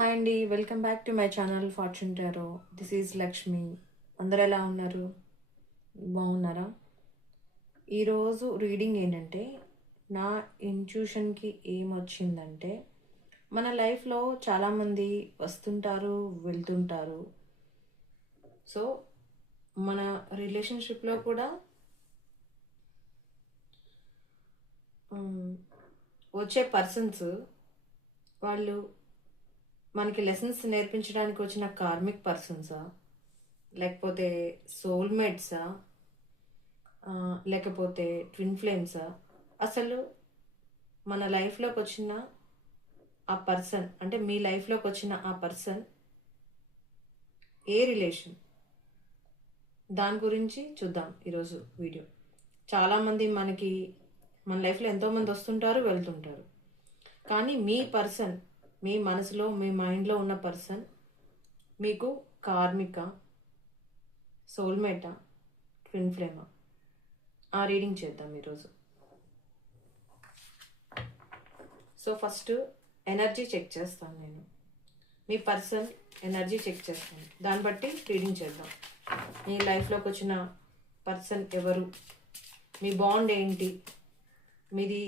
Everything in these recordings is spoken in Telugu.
హాయ్ అండి, welcome back to my channel fortune tarot. This is Lakshmi. అందరు ఎలా ఉన్నారు? బాగున్నారా? ఈరోజు రీడింగ్ ఏంటంటే, నా ఇంట్యూషన్కి ఏమొచ్చిందంటే, మన లైఫ్లో చాలామంది వస్తుంటారు, వెళ్తుంటారు. సో మన రిలేషన్షిప్లో కూడా వచ్చే పర్సన్స్ వాళ్ళు మనకి లెసన్స్ నేర్పించడానికి వచ్చిన కార్మిక్ పర్సన్సా, లేకపోతే సోల్మేట్సా, లేకపోతే ట్విన్ ఫ్లేమ్సా? అసలు మన లైఫ్లోకి వచ్చిన ఆ పర్సన్, అంటే మీ లైఫ్లోకి వచ్చిన ఆ పర్సన్ ఏ రిలేషన్, దాని గురించి చూద్దాం ఈరోజు వీడియో. చాలామంది మన లైఫ్లో ఎంతోమంది వస్తుంటారు, వెళ్తుంటారు. కానీ మీ పర్సన్, మీ మనసులో, మీ మైండ్లో ఉన్న పర్సన్ మీకు కార్మిక, సోల్మేటా, ట్విన్ ఫ్లేమా? ఆ రీడింగ్ చేద్దాం ఈరోజు. సో ఫస్ట్ ఎనర్జీ చెక్ చేస్తాను నేను. మీ పర్సన్ ఎనర్జీ చెక్ చేస్తాను, దాన్ని బట్టి రీడింగ్ చేద్దాం. మీ లైఫ్లోకి వచ్చిన పర్సన్ ఎవరు, మీ బాండ్ ఏంటి, మీది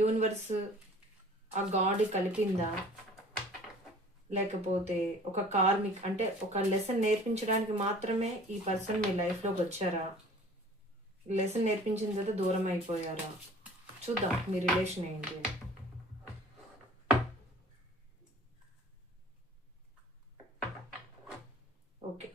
యూనివర్స్, ఆ గాడ్ కలిపిందా, లేకపోతే ఒక కార్మిక్ అంటే ఒక లెసన్ నేర్పించడానికి మాత్రమే ఈ పర్సన్ మీ లైఫ్లోకి వచ్చారా, లెసన్ నేర్పించిన తర్వాత దూరం అయిపోయారా? చూద్దాం మీ రిలేషన్ ఏంటి అని. ఓకే,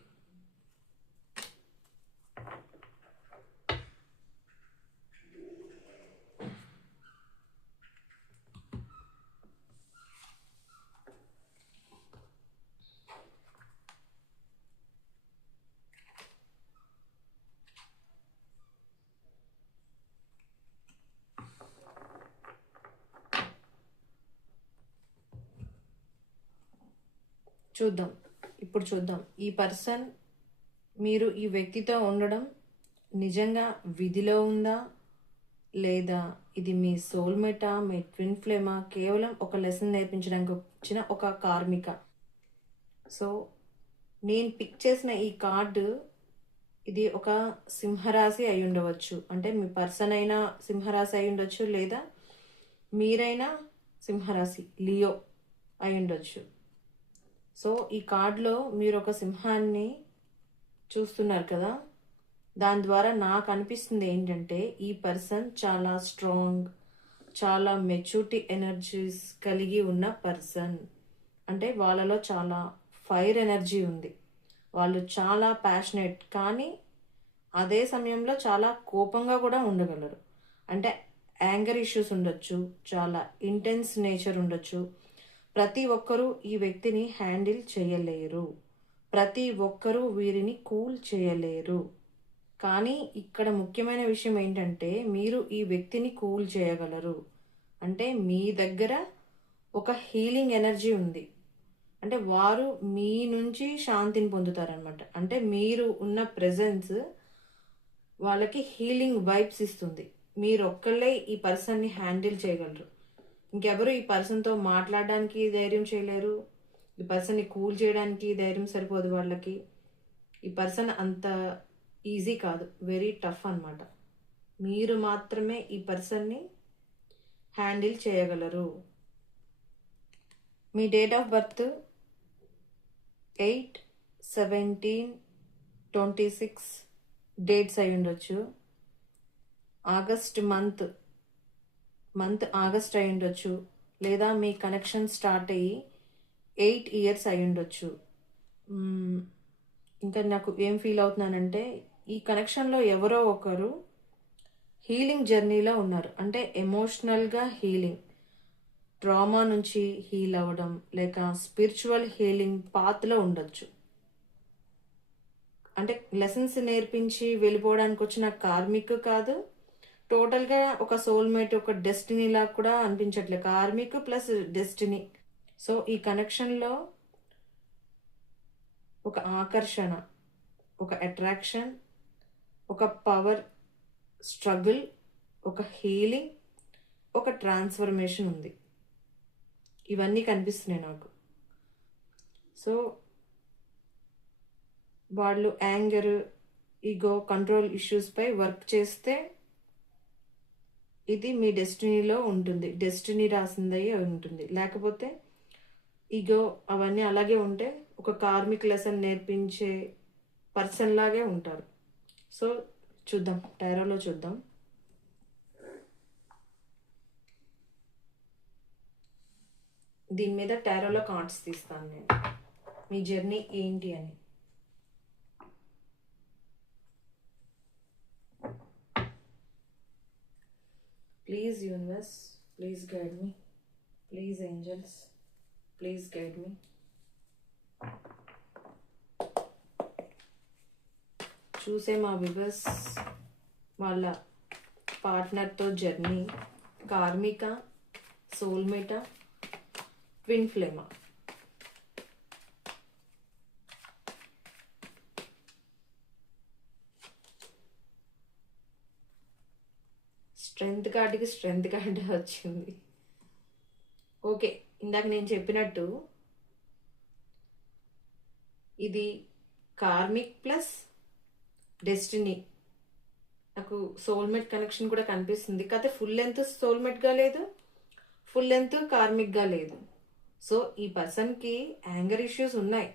చూద్దాం. ఇప్పుడు చూద్దాం, ఈ పర్సన్, మీరు ఈ వ్యక్తితో ఉండడం నిజంగా విధిలో ఉందా, లేదా ఇది మీ సోల్మేటా, మీ ట్విన్ ఫ్లేమా, కేవలం ఒక లెసన్ నేర్పించడానికి వచ్చిన ఒక కార్మిక? సో నేను పిక్ చేసిన ఈ కార్డు, ఇది ఒక సింహరాశి అయి ఉండవచ్చు. అంటే మీ పర్సన్ అయినా సింహరాశి అయి ఉండొచ్చు, లేదా మీరైనా సింహరాశి, లియో అయి ఉండొచ్చు. సో ఈ కార్డులో మీరు ఒక సింహాన్ని చూస్తున్నారు కదా, దాని ద్వారా నాకు అనిపిస్తుంది ఏంటంటే, ఈ పర్సన్ చాలా స్ట్రాంగ్, చాలా మెచ్యూరిటీ ఎనర్జీస్ కలిగి ఉన్న పర్సన్. అంటే వాళ్ళలో చాలా ఫైర్ ఎనర్జీ ఉంది, వాళ్ళు చాలా ప్యాషనెట్, కానీ అదే సమయంలో చాలా కోపంగా కూడా ఉండగలరు. అంటే యాంగర్ ఇష్యూస్ ఉండొచ్చు, చాలా ఇంటెన్స్ నేచర్ ఉండొచ్చు. ప్రతి ఒక్కరూ ఈ వ్యక్తిని హ్యాండిల్ చేయలేరు, ప్రతి ఒక్కరూ వీరిని కూల్ చేయలేరు. కానీ ఇక్కడ ముఖ్యమైన విషయం ఏంటంటే, మీరు ఈ వ్యక్తిని కూల్ చేయగలరు. అంటే మీ దగ్గర ఒక హీలింగ్ ఎనర్జీ ఉంది. అంటే వారు మీ నుంచి శాంతిని పొందుతారనమాట. అంటే మీరు ఉన్న ప్రెజెన్స్ వాళ్ళకి హీలింగ్ వైబ్స్ ఇస్తుంది. మీరు ఒక్కళ్ళే ఈ పర్సన్ని హ్యాండిల్ చేయగలరు. ఇంకెవరు ఈ పర్సన్తో మాట్లాడడానికి ధైర్యం చేయలేరు, ఈ పర్సన్ని కూల్ చేయడానికి ధైర్యం సరిపోదు వాళ్ళకి. ఈ పర్సన్ అంత ఈజీ కాదు, వెరీ టఫ్ అనమాట. మీరు మాత్రమే ఈ పర్సన్ని హ్యాండిల్ చేయగలరు. మీ డేట్ ఆఫ్ బర్త్ 8/17/26 డేట్స్ అయి ఉండొచ్చు. ఆగస్ట్ మంత్ ఆగస్ట్ అయి ఉండొచ్చు, లేదా మీ కనెక్షన్ స్టార్ట్ అయ్యి 8 ఇయర్స్ అయి ఉండొచ్చు. ఇంకా నాకు ఏం ఫీల్ అవుతున్నానంటే, ఈ కనెక్షన్లో ఎవరో ఒకరు హీలింగ్ జర్నీలో ఉన్నారు. అంటే ఎమోషనల్గా హీలింగ్, ట్రామా నుంచి హీల్ అవ్వడం, లేక స్పిరిచువల్ హీలింగ్ పాత్లో ఉండొచ్చు. అంటే లెసన్స్ నేర్పించి వెళ్ళిపోవడానికి వచ్చిన కార్మిక్ కాదు, టోటల్గా ఒక సోల్మేట్, ఒక డెస్టినీ లాగా కూడా అనిపించట్లేదు, కార్మిక్ ప్లస్ డెస్టినీ. సో ఈ కనెక్షన్లో ఒక ఆకర్షణ, ఒక అట్రాక్షన్, ఒక పవర్ స్ట్రగుల్, ఒక హీలింగ్, ఒక ట్రాన్స్ఫర్మేషన్ ఉంది. ఇవన్నీ కనిపిస్తున్నాయి నాకు. సో వాళ్ళు యాంగర్, ఈగో, కంట్రోల్ ఇష్యూస్పై వర్క్ చేస్తే ఇది మీ డెస్టినీలో ఉంటుంది, డెస్టినీ రాసిందయ్యే ఉంటుంది. లేకపోతే ఈగో అవన్నీ అలాగే ఉంటే ఒక కార్మిక్ లెసన్ నేర్పించే పర్సన్ లాగే ఉంటారు. సో చూద్దాం, టారోలో చూద్దాం. దీని మీద టారోలో కార్డ్స్ తీస్తాను నేను, మీ జర్నీ ఏంటి అని. Please universe, please guide me, please angels, please guide me. చూసే మా వ్యూవర్స్ వాళ్ళ పార్ట్నర్తో జర్నీ కార్మిక, సోల్మేటా, ట్విన్ ఫ్లేమా. స్ట్రెంగ్త్ కార్డుకి స్ట్రెంగ్త్ కార్డు వచ్చింది. ఓకే, ఇందాక నేను చెప్పినట్టు ఇది కార్మిక్ ప్లస్ డెస్టినీ. నాకు సోల్మేట్ కనెక్షన్ కూడా కనిపిస్తుంది. కాకపోతే ఫుల్ లెంత్ సోల్మేట్గా లేదు, ఫుల్ లెంత్ కార్మిక్గా లేదు. సో ఈ పర్సన్కి యాంగర్ ఇష్యూస్ ఉన్నాయి,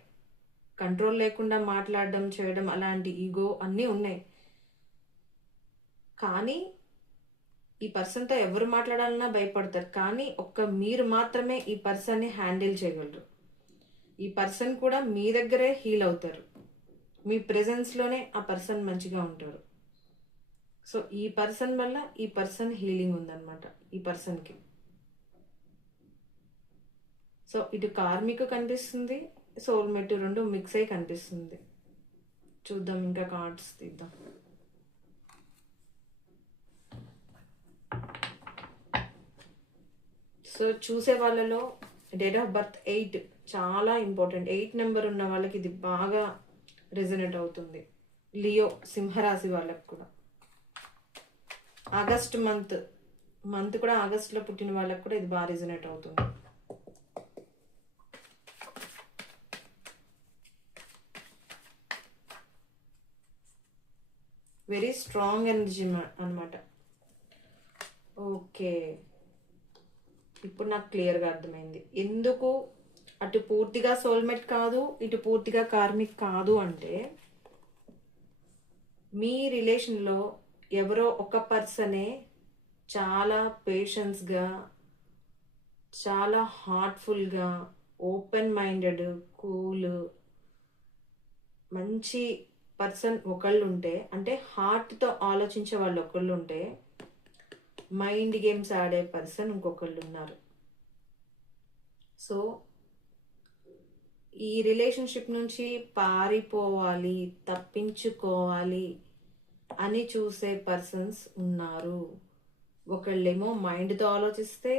కంట్రోల్ లేకుండా మాట్లాడడం, చేయడం, అలాంటి ఈగో అన్నీ ఉన్నాయి. కానీ ఈ పర్సన్తో ఎవరు మాట్లాడాలన్నా భయపడతారు. కానీ మీరు మాత్రమే ఈ పర్సన్ని హ్యాండిల్ చేయగలరు. ఈ పర్సన్ కూడా మీ దగ్గరే హీల్ అవుతారు, మీ ప్రెజెన్స్లోనే ఆ పర్సన్ మంచిగా ఉంటారు. సో ఈ పర్సన్ వల్ల ఈ పర్సన్ హీలింగ్ ఉందన్నమాట ఈ పర్సన్కి. సో ఇటు కార్మిక్ కనిపిస్తుంది, సోల్మేట్, రెండు మిక్స్ అయి కనిపిస్తుంది. చూద్దాం, ఇంకా కార్డ్స్ తీద్దాం. సో చూసే వాళ్ళలో డేట్ ఆఫ్ బర్త్ 8 చాలా ఇంపార్టెంట్. 8 నెంబర్ ఉన్న వాళ్ళకి ఇది బాగా రెజనేట్ అవుతుంది. లియో, సింహరాశి వాళ్ళకి కూడా. ఆగస్ట్ మంత్ కూడా ఆగస్టులో పుట్టిన వాళ్ళకి కూడా ఇది బాగా రెజనేట్ అవుతుంది. వెరీ స్ట్రాంగ్ ఎనర్జీ అన్నమాట. ఓకే, ఇప్పుడు నాకు క్లియర్గా అర్థమైంది ఎందుకు అటు పూర్తిగా సోల్మేట్ కాదు, ఇటు పూర్తిగా కార్మిక్ కాదు అంటే, మీ రిలేషన్లో ఎవరో ఒక పర్సనే చాలా పేషెన్స్గా, చాలా హార్ట్ఫుల్గా, ఓపెన్ మైండెడ్, కూల్, మంచి పర్సన్ ఒకళ్ళు ఉంటే, అంటే హార్ట్తో ఆలోచించే వాళ్ళు ఒకళ్ళు ఉంటే, మైండ్ గేమ్స్ ఆడే పర్సన్ ఇంకొకళ్ళు ఉన్నారు. సో ఈ రిలేషన్షిప్ నుంచి పారిపోవాలి, తప్పించుకోవాలి అని చూసే పర్సన్స్ ఉన్నారు. ఒకళ్ళేమో మైండ్తో ఆలోచిస్తే,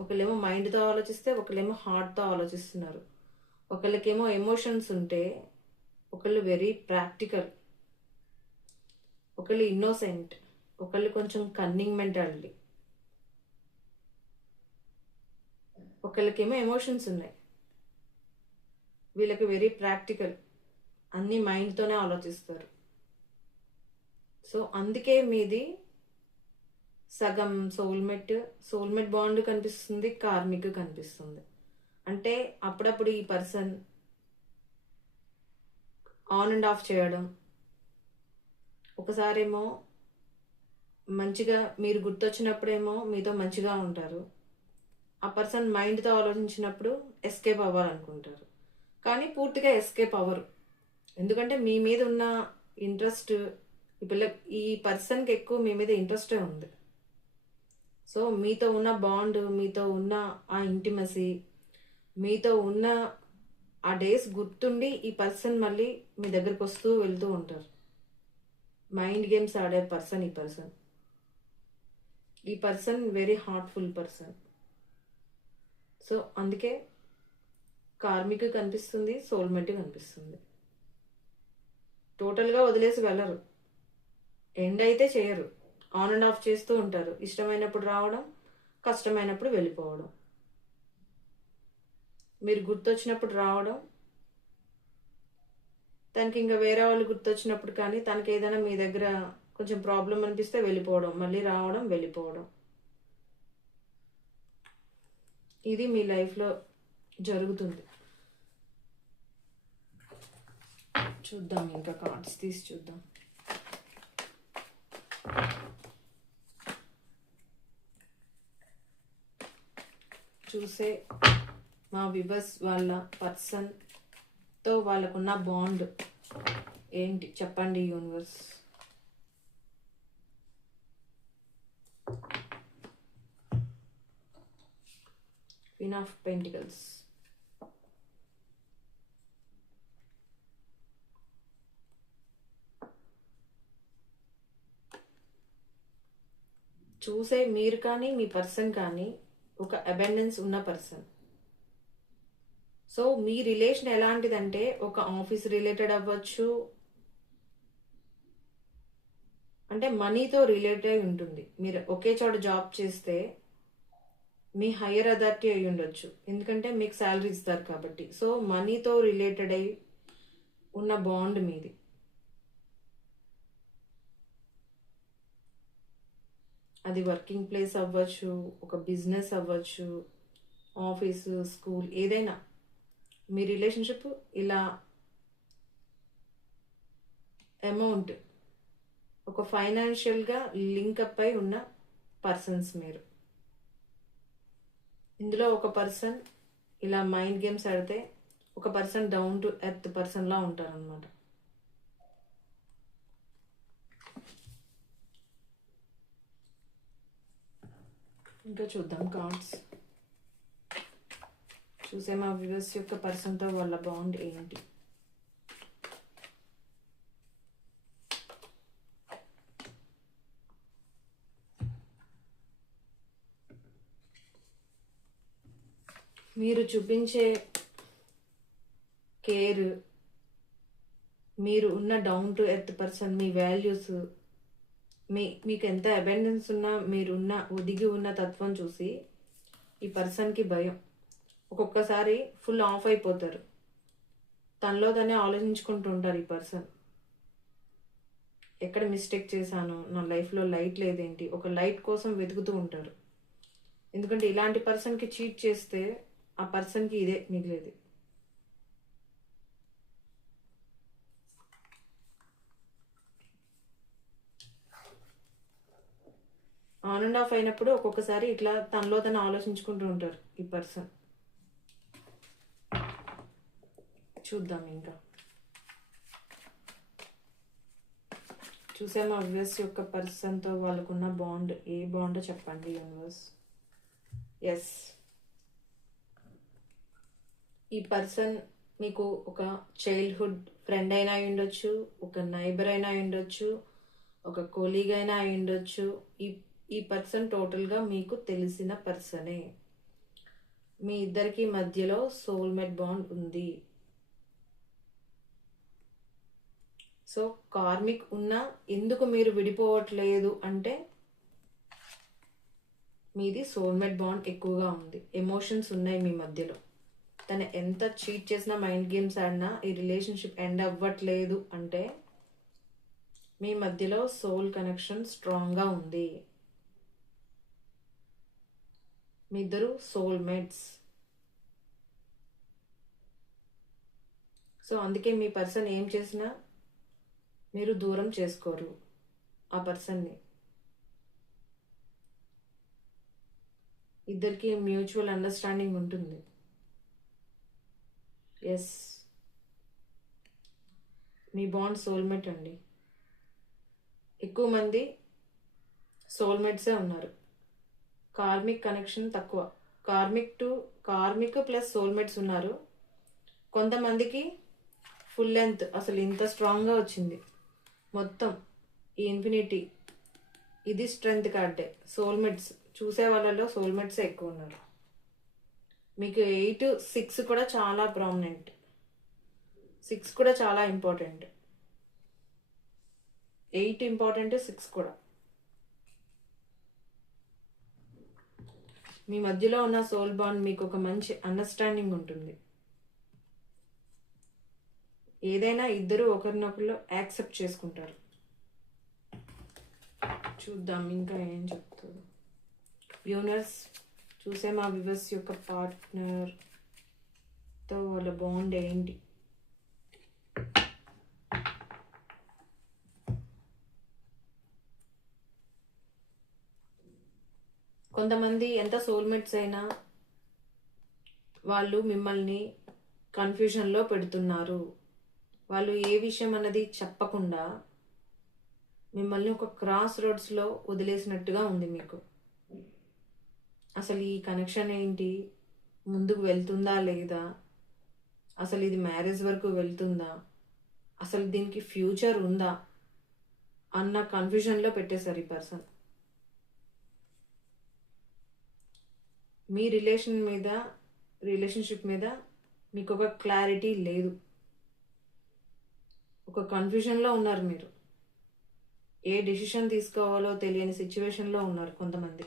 ఒకళ్ళేమో హార్ట్తో ఆలోచిస్తున్నారు. ఒకళ్ళకేమో ఎమోషన్స్ ఉంటే, ఒకళ్ళు వెరీ ప్రాక్టికల్, ఒకళ్ళు ఇన్నోసెంట్, ఒకళ్ళు కొంచెం కన్నింగ్ మెంటాలిటీ. ఒకళ్ళకేమో ఎమోషన్స్ ఉన్నాయి, వీళ్ళకి వెరీ ప్రాక్టికల్, అన్ని మైండ్తోనే ఆలోచిస్తారు. సో అందుకే మీది సగం సోల్మేట్ బాండ్ కనిపిస్తుంది, కార్మిక్ కనిపిస్తుంది. అంటే అప్పుడప్పుడు ఈ పర్సన్ ఆన్ అండ్ ఆఫ్ చేయడం, ఒకసారేమో మంచిగా మీరు గుర్తొచ్చినప్పుడేమో మీతో మంచిగా ఉంటారు, ఆ పర్సన్ మైండ్తో ఆలోచించినప్పుడు ఎస్కేప్ అవ్వాలనుకుంటారు. కానీ పూర్తిగా ఎస్కేప్ అవ్వరు, ఎందుకంటే మీ మీద ఉన్న ఇంట్రెస్ట్, ఈ పర్సన్కి ఎక్కువ మీ మీద ఇంట్రెస్టే ఉంది. సో మీతో ఉన్న బాండ్, మీతో ఉన్న ఆ ఇంటిమసీ, మీతో ఉన్న ఆ డేస్ గుర్తుండి ఈ పర్సన్ మళ్ళీ మీ దగ్గరకు వస్తూ వెళ్తూ ఉంటారు. మైండ్ గేమ్స్ ఆడే పర్సన్ ఈ person very heartful person. So అందుకే కార్మిక్ కనిపిస్తుంది, సోల్మేట్ కనిపిస్తుంది. టోటల్గా వదిలేసి వెళ్ళరు, ఎండ్ అయితే చేయరు, ఆన్ అండ్ ఆఫ్ చేస్తూ ఉంటారు. ఇష్టమైనప్పుడు రావడం, కష్టమైనప్పుడు వెళ్ళిపోవడం. మీరు గుర్తొచ్చినప్పుడు రావడం, తనకి ఇంకా వేరే వాళ్ళు గుర్తొచ్చినప్పుడు కానీ తనకి ఏదైనా మీ దగ్గర కొంచెం ప్రాబ్లం అనిపిస్తే వెళ్ళిపోవడం, మళ్ళీ రావడం, వెళ్ళిపోవడం. ఇది మీ లైఫ్లో జరుగుతుంది. చూద్దాం, ఇంకా కార్డ్స్ తీసి చూద్దాం. చూసే మా వివర్స్ వాళ్ళ పర్సన్తో వాళ్ళకున్న బాండ్ ఏంటి చెప్పండి యూనివర్స్. క్వీన్ ఆఫ్ పెంటికల్స్, చూసే మీరు కానీ మీ పర్సన్ కానీ ఒక అబెండెన్స్ ఉన్న పర్సన్. సో మీ రిలేషన్ ఎలాంటిదంటే ఒక ఆఫీస్ రిలేటెడ్ అవ్వచ్చు, అంటే మనీతో రిలేటెడ్ అయి ఉంటుంది. మీరు ఒకే చోట జాబ్ చేస్తే మీ హయ్యర్ అథారిటీ అయి ఉండొచ్చు, ఎందుకంటే మీకు శాలరీ ఇస్తారు కాబట్టి. సో మనీతో రిలేటెడ్ అయి ఉన్న బాండ్ మీది. అది వర్కింగ్ ప్లేస్ అవ్వచ్చు, ఒక బిజినెస్ అవ్వచ్చు, ఆఫీసు, స్కూల్, ఏదైనా మీ రిలేషన్షిప్ ఇలా అమౌంట్ ఒక ఫైనాన్షియల్గా లింకప్ అయి ఉన్న పర్సన్స్ మీరు. ఇందులో ఒక పర్సన్ ఇలా మైండ్ గేమ్స్ ఆడితే ఒక పర్సన్ డౌన్ టు ఎర్త్ పర్సన్లా ఉంటారనమాట. ఇంకా చూద్దాం కార్డ్స్. చూసే మా వ్యూవర్స్ యొక్క పర్సన్తో వాళ్ళ బాండ్ ఏంటి. మీరు చూపించే కేర్, మీరు ఉన్న down to earth person, me values, మీకు ఎంత అబెండెన్స్ ఉన్నా మీరున్న ఒదిగి ఉన్న తత్వం చూసి ఈ పర్సన్కి భయం. ఒక్కొక్కసారి ఫుల్ ఆఫ్ అయిపోతారు, తనలో తనే ఆలోచించుకుంటూ ఉంటారు ఈ పర్సన్. ఎక్కడ మిస్టేక్ చేశాను, నా లైఫ్లో లైట్ లేదేంటి, ఒక లైట్ కోసం వెతుకుతూ ఉంటారు. ఎందుకంటే ఇలాంటి పర్సన్కి చీట్ చేస్తే ఆ పర్సన్కి ఇదే మిగిలేది. ఆన్ అండ్ ఆఫ్ అయినప్పుడు ఒక్కొక్కసారి ఇట్లా తనలో తను ఆలోచించుకుంటూ ఉంటారు ఈ పర్సన్. చూద్దాం ఇంకా. చూసాము అవ్యస్ యొక్క పర్సన్తో వాళ్ళకున్న బాండ్, ఏ బాండ్ చెప్పండి యూనివర్స్. ఎస్, ఈ పర్సన్ మీకు ఒక చైల్డ్హుడ్ ఫ్రెండ్ అయినా అయి ఉండొచ్చు, ఒక నైబర్ అయినా అయి ఉండొచ్చు, ఒక కొలీగ్ అయినా అయి ఉండొచ్చు. ఈ పర్సన్ టోటల్గా మీకు తెలిసిన పర్సనే. మీ ఇద్దరికి మధ్యలో సోల్మేట్ బాండ్ ఉంది. సో కార్మిక్ ఉన్నా ఎందుకు మీరు విడిపోవట్లేదు అంటే మీది సోల్మేట్ బాండ్ ఎక్కువగా ఉంది, ఎమోషన్స్ ఉన్నాయి మీ మధ్యలో. తను ఎంత చీట్ చేసినా, మైండ్ గేమ్స్ ఆడినా ఈ రిలేషన్షిప్ ఎండ్ అవ్వట్లేదు అంటే మీ మధ్యలో సోల్ కనెక్షన్ స్ట్రాంగ్గా ఉంది. మీ ఇద్దరు సోల్మేట్స్. సో అందుకే మీ పర్సన్ ఏం చేసినా మీరు దూరం చేసుకోరు ఆ పర్సన్ని. ఇద్దరికి మ్యూచువల్ అండర్స్టాండింగ్ ఉంటుంది. ఎస్, మీ బాండ్ సోల్మేట్ అండి. ఎక్కువ మంది సోల్మేట్సే ఉన్నారు, కార్మిక్ కనెక్షన్ తక్కువ. కార్మిక్ ప్లస్ సోల్మేట్స్ ఉన్నారు. కొంతమందికి ఫుల్ లెంత్ అసలు ఇంత స్ట్రాంగ్గా వచ్చింది మొత్తం ఈ ఇన్ఫినిటీ. ఇది స్ట్రెంగ్త్ కార్డే. సోల్మేట్స్ చూసే వాళ్ళలో సోల్మేట్సే ఎక్కువ ఉన్నారు. మీకు 8, 6 కూడా చాలా ప్రామినెంట్. 6 కూడా చాలా ఇంపార్టెంట్. 8 ఇంపార్టెంట్, 6 కూడా. మీ మధ్యలో ఉన్న సోల్ బాండ్ మీకు ఒక మంచి అండర్స్టాండింగ్ ఉంటుంది. ఏదైనా ఇద్దరు ఒకరినొకరు యాక్సెప్ట్ చేసుకుంటారు. చూద్దాం ఇంకా ఏం చెప్తారు యూనివర్స్. చూసే మా వ్యూవర్స్ యొక్క పార్ట్నర్తో వాళ్ళ బాండ్ ఏంటి? కొంతమంది ఎంత సోల్మేట్స్ అయినా వాళ్ళు మిమ్మల్ని కన్ఫ్యూజన్లో పెడుతున్నారు. వాళ్ళు ఏ విషయం అన్నది చెప్పకుండా మిమ్మల్ని ఒక క్రాస్ రోడ్స్లో వదిలేసినట్టుగా ఉంది మీకు. అసలు ఈ కనెక్షన్ ఏంటి, ముందుకు వెళ్తుందా లేదా, అసలు ఇది మ్యారేజ్ వరకు వెళ్తుందా, అసలు దీనికి ఫ్యూచర్ ఉందా అన్న కన్ఫ్యూజన్లో పెట్టేశారు ఈ పర్సన్. మీ రిలేషన్షిప్ మీద మీకు ఒక క్లారిటీ లేదు. ఒక కన్ఫ్యూజన్లో ఉన్నారు మీరు. ఏ డిసిషన్ తీసుకోవాలో తెలియని సిచ్యువేషన్లో ఉన్నారు కొంతమంది.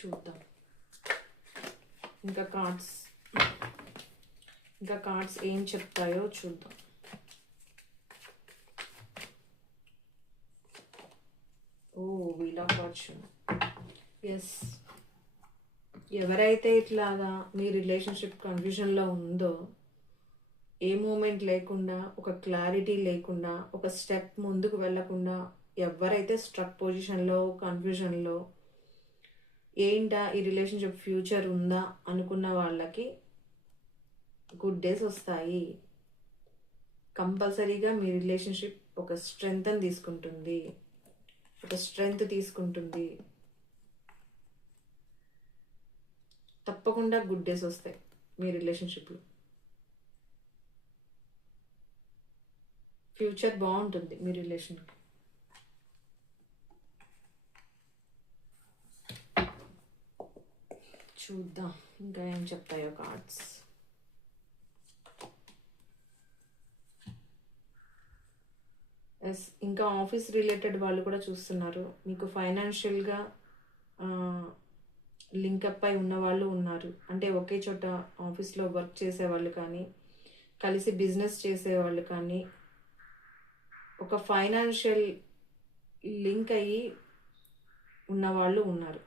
చూద్దాం ఇంకా కార్డ్స్ ఏం చెప్తాయో చూద్దాం. ఓ వీల్ ఆఫ్ ఫార్చ్యూన్. ఎస్, ఎవరైతే ఇట్లాగా మీ రిలేషన్షిప్ కన్ఫ్యూజన్లో ఉందో, ఏ మూమెంట్ లేకుండా, ఒక క్లారిటీ లేకుండా, ఒక స్టెప్ ముందుకు వెళ్ళకుండా, ఎవరైతే స్ట్రక్ పొజిషన్లో కన్ఫ్యూజన్లో ఏంటా ఈ రిలేషన్షిప్ ఫ్యూచర్ ఉందా అనుకున్న వాళ్ళకి గుడ్ డేస్ వస్తాయి. కంపల్సరీగా మీ రిలేషన్షిప్ ఒక స్ట్రెంగ్త్ తీసుకుంటుంది. తప్పకుండా గుడ్ డేస్ వస్తాయి మీ రిలేషన్షిప్లో. ఫ్యూచర్ బాగుంటుంది మీ రిలేషన్కి. చూద్దాం ఇంకా ఏం చెప్తాయో కార్డ్స్. ఎస్, ఇంకా ఆఫీస్ రిలేటెడ్ వాళ్ళు కూడా చూస్తున్నారు. మీకు ఫైనాన్షియల్గా లింకప్ అయి ఉన్న వాళ్ళు ఉన్నారు. అంటే ఒకే చోట ఆఫీస్లో వర్క్ చేసేవాళ్ళు కానీ, కలిసి బిజినెస్ చేసేవాళ్ళు కానీ, ఒక ఫైనాన్షియల్ లింక్ అయ్యి ఉన్నవాళ్ళు ఉన్నారు.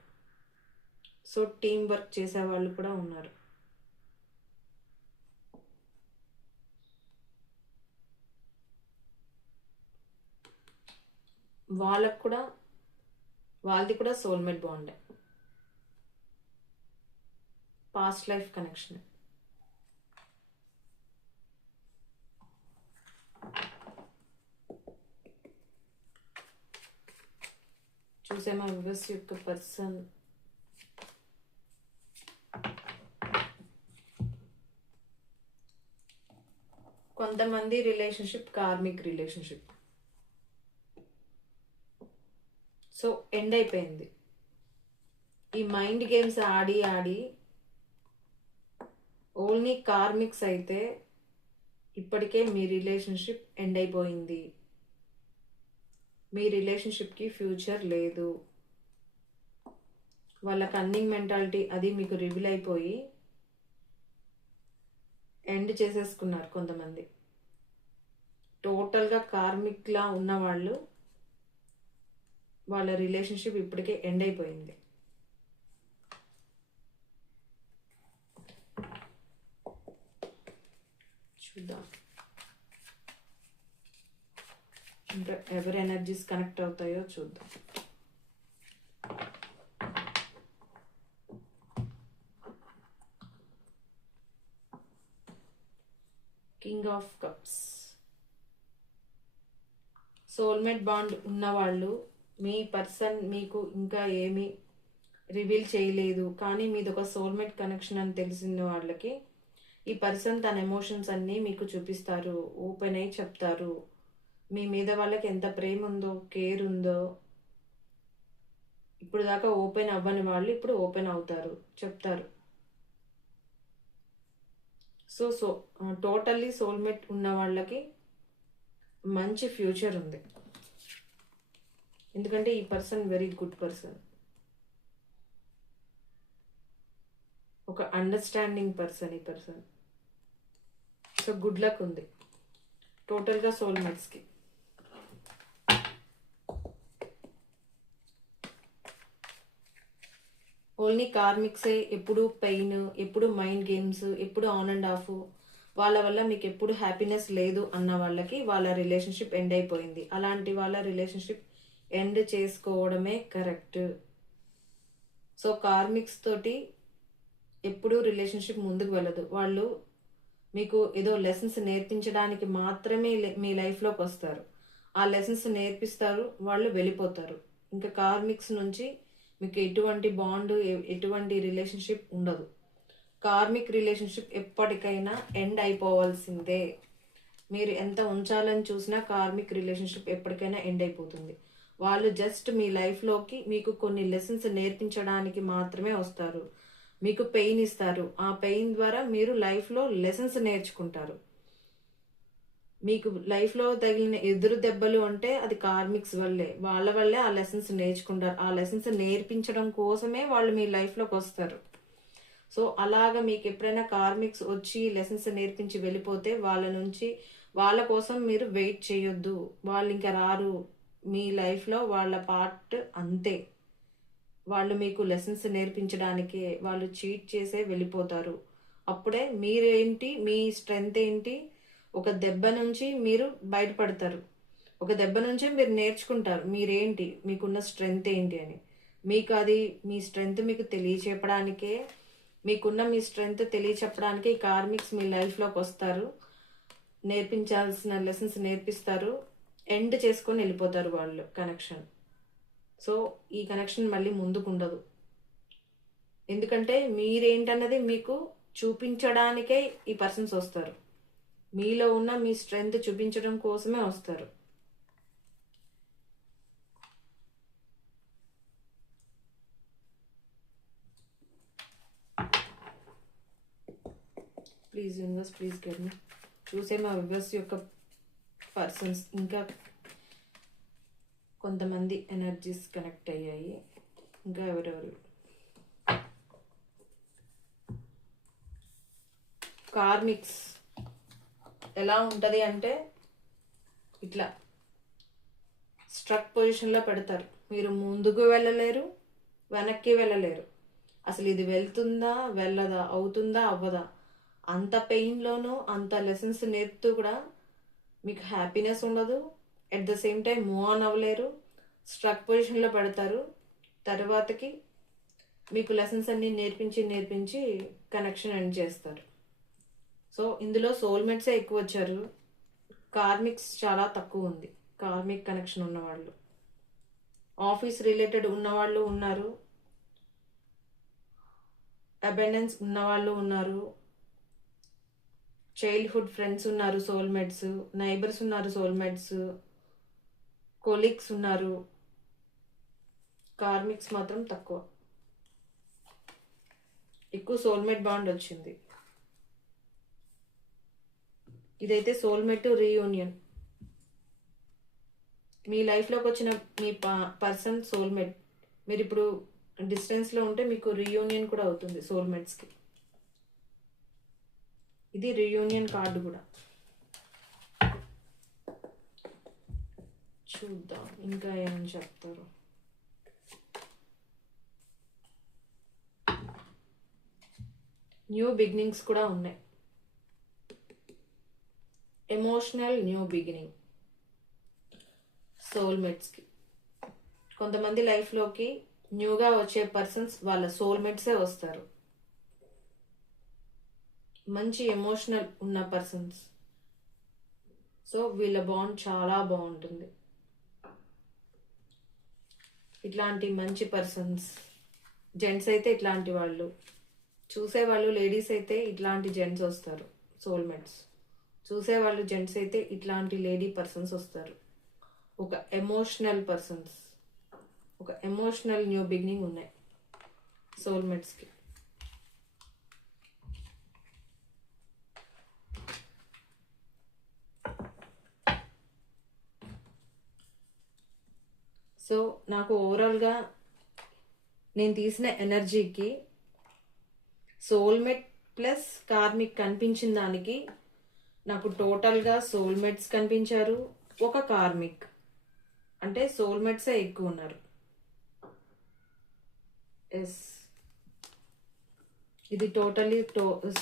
సో టీం వర్క్ చేసేవాళ్ళు కూడా ఉన్నారు. వాళ్ళది కూడా సోల్మేట్ బాండే, పాస్ట్ లైఫ్ కనెక్షన్. చూసే మా వ్యూవర్స్ యొక్క పర్సన్ కొంతమంది relationship karmic relationship. So end అయిపోయింది. ఈ మైండ్ గేమ్స్ ఆడి ఓన్లీ కార్మిక్స్ అయితే ఇప్పటికే మీ రిలేషన్షిప్ ఎండ్ అయిపోయింది. మీ రిలేషన్షిప్కి ఫ్యూచర్ లేదు. వాళ్ళ కన్నింగ్ మెంటాలిటీ అది మీకు రివీల్ అయిపోయి ఎండ్ చేసేసుకున్నారు కొంతమంది. టోటల్గా కార్మిక్లా ఉన్నవాళ్ళు, వాళ్ళ రిలేషన్షిప్ ఇప్పటికే ఎండ్ అయిపోయింది. చూద్దాం ఇంకా ఎవరి ఎనర్జీస్ కనెక్ట్ అవుతాయో చూద్దాం. King of cups. Soulmate bond ఉన్నవాళ్ళు, మీ పర్సన్ మీకు ఇంకా ఏమీ రివీల్ చేయలేదు కానీ మీది ఒక సోల్మేట్ కనెక్షన్ అని తెలిసిన వాళ్ళకి ఈ పర్సన్ తన ఎమోషన్స్ అన్నీ మీకు చూపిస్తారు, ఓపెన్ అయి చెప్తారు. మీ మీద వాళ్ళకి ఎంత ప్రేమ ఉందో, కేర్ ఉందో, ఇప్పుడు దాకా ఓపెన్ అవ్వని వాళ్ళు ఇప్పుడు ఓపెన్ అవుతారు, చెప్తారు. సో టోటల్లీ సోల్మేట్ ఉన్న వాళ్ళకి మంచి ఫ్యూచర్ ఉంది. ఎందుకంటే ఈ పర్సన్ వెరీ గుడ్ పర్సన్, ఒక అండర్స్టాండింగ్ పర్సన్ ఈ పర్సన్. సో గుడ్ లక్ ఉంది టోటల్గా సోల్మేట్స్కి. ఓన్లీ కార్మిక్సే, ఎప్పుడు పెయిన్, ఎప్పుడు మైండ్ గేమ్స్, ఎప్పుడు ఆన్ అండ్ ఆఫ్, వాళ్ళ వల్ల మీకు ఎప్పుడు హ్యాపీనెస్ లేదు అన్న వాళ్ళకి వాళ్ళ రిలేషన్షిప్ ఎండ్ అయిపోయింది. అలాంటి వాళ్ళ రిలేషన్షిప్ ఎండ్ చేసుకోవడమే కరెక్ట్. సో కార్మిక్స్ తోటి ఎప్పుడూ రిలేషన్షిప్ ముందుకు వెళ్ళదు. వాళ్ళు మీకు ఏదో లెసన్స్ నేర్పించడానికి మాత్రమే మీ లైఫ్లోకి వస్తారు. ఆ లెసన్స్ నేర్పిస్తారు, వాళ్ళు వెళ్ళిపోతారు. ఇంకా కార్మిక్స్ నుంచి మీకు ఎటువంటి బాండ్, ఎటువంటి రిలేషన్షిప్ ఉండదు. కార్మిక్ రిలేషన్షిప్ ఎప్పటికైనా ఎండ్ అయిపోవాల్సిందే. మీరు ఎంత ఉంచాలని చూసినా కార్మిక్ రిలేషన్షిప్ ఎప్పటికైనా ఎండ్ అయిపోతుంది. వాళ్ళు జస్ట్ మీ లైఫ్లోకి మీకు కొన్ని లెసన్స్ నేర్పించడానికి మాత్రమే వస్తారు. మీకు పెయిన్ ఇస్తారు. ఆ పెయిన్ ద్వారా మీరు లైఫ్లో లెసన్స్ నేర్చుకుంటారు. మీకు లైఫ్లో తగిలిన ఎదురు దెబ్బలు అంటే అది కార్మిక్స్ వల్లే, వాళ్ళ వల్లే ఆ లెసన్స్ నేర్చుకుంటారు. ఆ లెసన్స్ నేర్పించడం కోసమే వాళ్ళు మీ లైఫ్లోకి వస్తారు. సో అలాగా మీకు ఎప్పుడైనా కార్మిక్స్ వచ్చి లెసన్స్ నేర్పించి వెళ్ళిపోతే వాళ్ళ కోసం మీరు వెయిట్ చేయొద్దు. వాళ్ళు ఇంకా రారు మీ లైఫ్లో, వాళ్ళ పార్ట్ అంతే. వాళ్ళు మీకు లెసన్స్ నేర్పించడానికే, వాళ్ళు చీట్ చేసే వెళ్ళిపోతారు. అప్పుడే మీరేంటి, మీ స్ట్రెంగ్త్ ఏంటి, ఒక దెబ్బ నుంచి మీరు బయటపడతారు. ఒక దెబ్బ నుంచి మీరు నేర్చుకుంటారు మీరేంటి, మీకున్న స్ట్రెంగ్త్ ఏంటి అని. మీకు అది మీ స్ట్రెంగ్త్ మీకు తెలియచెప్పడానికే, మీకున్న మీ స్ట్రెంగ్త్ తెలియచెప్పడానికే ఈ కార్మిక్స్ మీ లైఫ్లోకి వస్తారు. నేర్పించాల్సిన లెసన్స్ నేర్పిస్తారు, ఎండ్ చేసుకొని వెళ్ళిపోతారు వాళ్ళు కనెక్షన్. సో ఈ కనెక్షన్ మళ్ళీ ముందుకు ఉండదు. ఎందుకంటే మీరేంటన్నది మీకు చూపించడానికే ఈ పర్సన్స్ వస్తారు. మీలో ఉన్న మీ స్ట్రెంగ్త్ చూపించడం కోసమే వస్తారు. Please universe, please guide me. చూసే మా వ్యూవర్స్ యొక్క పర్సన్స్ ఇంకా కొంతమంది ఎనర్జీస్ కనెక్ట్ అయ్యాయి. ఇంకా ఎవరెవరు? కార్మిక్స్ ఎలా ఉంటుంది అంటే ఇట్లా స్ట్రక్ పొజిషన్లో పెడతారు. మీరు ముందుకు వెళ్ళలేరు, వెనక్కి వెళ్ళలేరు. అసలు ఇది వెళ్తుందా వెళ్ళదా, అవుతుందా అవ్వదా, అంత పెయిన్లోనూ అంత లెసన్స్ నేర్పుతూ కూడా మీకు హ్యాపీనెస్ ఉండదు. At the same time move on అవ్వలేరు. స్ట్రక్ పొజిషన్లో పెడతారు. తర్వాతకి మీకు లెసన్స్ అన్నీ నేర్పించి కనెక్షన్ ఎండ్ చేస్తారు. సో ఇందులో సోల్మేట్సే ఎక్కువ వచ్చారు, కార్మిక్స్ చాలా తక్కువ ఉంది. కార్మిక్ కనెక్షన్ ఉన్నవాళ్ళు, ఆఫీస్ రిలేటెడ్ ఉన్నవాళ్ళు ఉన్నారు, అబెండెన్స్ ఉన్నవాళ్ళు ఉన్నారు, చైల్డ్హుడ్ ఫ్రెండ్స్ ఉన్నారు సోల్మేట్స్, నైబర్స్ ఉన్నారు సోల్మేట్స్, కొలీగ్స్ ఉన్నారు. కార్మిక్స్ మాత్రం తక్కువ. ఎక్కువ సోల్మేట్ బాండ్ వచ్చింది. ఇదైతే సోల్మేట్ రీయూనియన్. మీ లైఫ్లోకి వచ్చిన మీ పర్సన్ సోల్మేట్. మీరు ఇప్పుడు డిస్టెన్స్లో ఉంటే మీకు రీయూనియన్ కూడా అవుతుంది సోల్మేట్స్కి. ఇది రీయూనియన్ కార్డు కూడా. చూద్దాం ఇంకా ఏమని చెప్తారు. న్యూ బిగినింగ్స్ కూడా ఉన్నాయి. ఎమోషనల్ న్యూ బిగినింగ్ సోల్మేట్స్కి. కొంతమంది లైఫ్లోకి న్యూగా వచ్చే పర్సన్స్ వాళ్ళ సోల్మేట్సే వస్తారు. మంచి ఎమోషనల్ ఉన్న పర్సన్స్. సో వీళ్ళ బాండ్ చాలా బాగుంటుంది. ఇట్లాంటి మంచి పర్సన్స్, జెంట్స్ అయితే ఇట్లాంటి వాళ్ళు చూసేవాళ్ళు, లేడీస్ అయితే ఇట్లాంటి జెంట్స్ వస్తారు సోల్మేట్స్. చూసేవాళ్ళు జెంట్స్ అయితే ఇట్లాంటి లేడీ పర్సన్స్ వస్తారు. ఒక ఎమోషనల్ పర్సన్స్, ఒక ఎమోషనల్ న్యూ బిగినింగ్ ఉన్నాయి సోల్మేట్స్కి. సో సో నాకు ఓవరాల్గా నేను తీసిన ఎనర్జీకి సోల్మేట్ ప్లస్ కార్మిక్ కనిపించిన దానికి నాకు టోటల్గా సోల్మేట్స్ కనిపించారు, ఒక కార్మిక్. అంటే సోల్మేట్సే ఎక్కువ ఉన్నారు. ఎస్, ఇది totally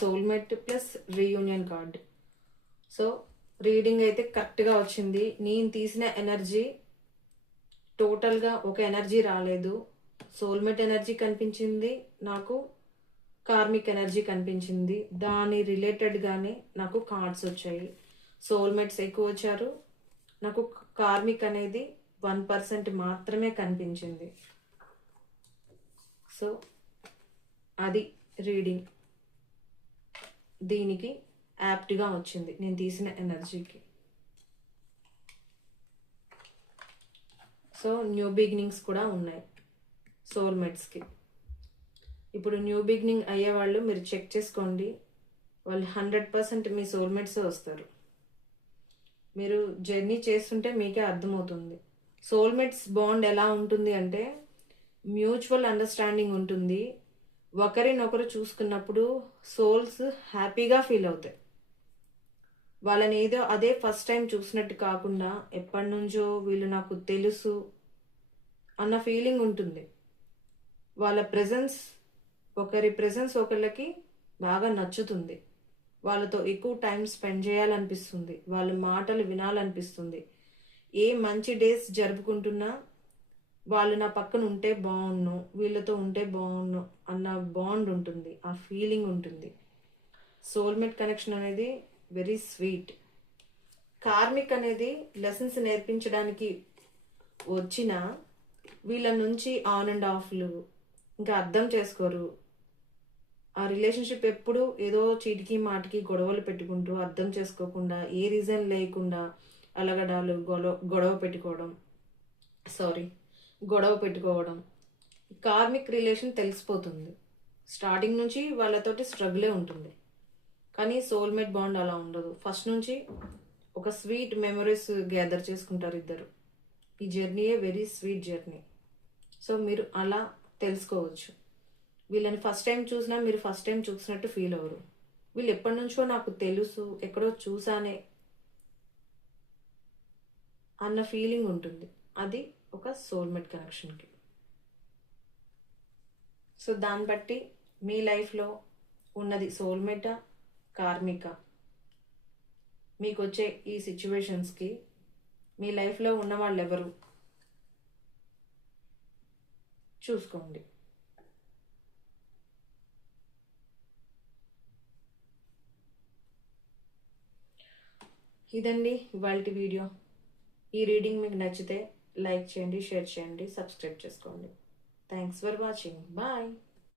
soulmate plus reunion card. So reading అయితే కరెక్ట్గా వచ్చింది. నేను తీసిన ఎనర్జీ టోటల్గా ఒక ఎనర్జీ రాలేదు. సోల్మేట్ ఎనర్జీ కనిపించింది నాకు, కార్మిక్ ఎనర్జీ కనిపించింది. దాని రిలేటెడ్గానే నాకు కార్డ్స్ వచ్చాయి. సోల్మేట్స్ ఎక్కువ వచ్చారు, నాకు కార్మిక్ అనేది 1% మాత్రమే కనిపించింది. సో అది రీడింగ్ దీనికి యాప్ట్గా వచ్చింది నేను తీసిన ఎనర్జీకి. సో న్యూ బిగినింగ్స్ కూడా ఉన్నాయి సోల్మేట్స్కి. ఇప్పుడు న్యూ బిగినింగ్ అయ్యేవాళ్ళు మీరు చెక్ చేసుకోండి, వాళ్ళు 100% మీ సోల్మేట్స్ వస్తారు. మీరు జర్నీ చేస్తుంటే మీకే అర్థమవుతుంది. సోల్మేట్స్ బాండ్ ఎలా ఉంటుంది అంటే మ్యూచువల్ అండర్స్టాండింగ్ ఉంటుంది. ఒకరినొకరు చూసుకున్నప్పుడు సోల్స్ హ్యాపీగా ఫీల్ అవుతాయి. వాళ్ళని ఏదో అదే ఫస్ట్ టైం చూసినట్టు కాకుండా ఎప్పటి నుంచో వీళ్ళు నాకు తెలుసు అన్న ఫీలింగ్ ఉంటుంది. వాళ్ళ ప్రెజెన్స్, ఒకరి ప్రెజెన్స్ ఒకళ్ళకి బాగా నచ్చుతుంది. వాళ్ళతో ఎక్కువ టైం స్పెండ్ చేయాలనిపిస్తుంది, వాళ్ళ మాటలు వినాలనిపిస్తుంది. ఏ మంచి డేస్ జరుపుకుంటున్నా వాళ్ళు నా పక్కన ఉంటే బాగుండు, వీళ్ళతో ఉంటే బాగుండు అన్న బాండ్ ఉంటుంది, ఆ ఫీలింగ్ ఉంటుంది. సోల్మేట్ కనెక్షన్ అనేది వెరీ స్వీట్. కార్మిక్ అనేది లెసన్స్ నేర్పించడానికి వచ్చిన వీళ్ళ నుంచి ఆన్ అండ్ ఆఫ్లు ఇంకా అర్థం చేసుకోరు. ఆ రిలేషన్షిప్ ఎప్పుడు ఏదో చీటికి మాటికి గొడవలు పెట్టుకుంటూ అర్థం చేసుకోకుండా ఏ రీజన్ లేకుండా అలగడాలు, గొడవ పెట్టుకోవడం. కార్మిక్ రిలేషన్ తెలిసిపోతుంది. స్టార్టింగ్ నుంచి వాళ్ళతోటి స్ట్రగులే ఉంటుంది. కానీ సోల్మేట్ బాండ్ అలా ఉండదు. ఫస్ట్ నుంచి ఒక స్వీట్ మెమరీస్ గ్యాదర్ చేసుకుంటారు ఇద్దరు. ఈ జర్నీయే వెరీ స్వీట్ జర్నీ. సో మీరు అలా తెలుసుకోవచ్చు. వీళ్ళని ఫస్ట్ టైం చూసినా మీరు ఫస్ట్ టైం చూసినట్టు ఫీల్ అవ్వరు. వీళ్ళు ఎప్పటి నుంచో నాకు తెలుసు, ఎక్కడో చూసానే అన్న ఫీలింగ్ ఉంటుంది. అది ఒక సోల్మేట్ కనెక్షన్కి. సో దాన్ని బట్టి మీ లైఫ్లో ఉన్నది సోల్మేటా, కార్మికా, మీకు వచ్చే ఈ సిచ్యువేషన్స్కి మీ లైఫ్లో ఉన్న వాళ్ళు ఎవరు చూసుకోండి. ఇదండి ఇవాల్టి వీడియో. ఈ రీడింగ్ మీకు నచ్చితే లైక్ చేయండి, షేర్ చేయండి, సబ్స్క్రైబ్ చేసుకోండి. Thanks for watching. బాయ్.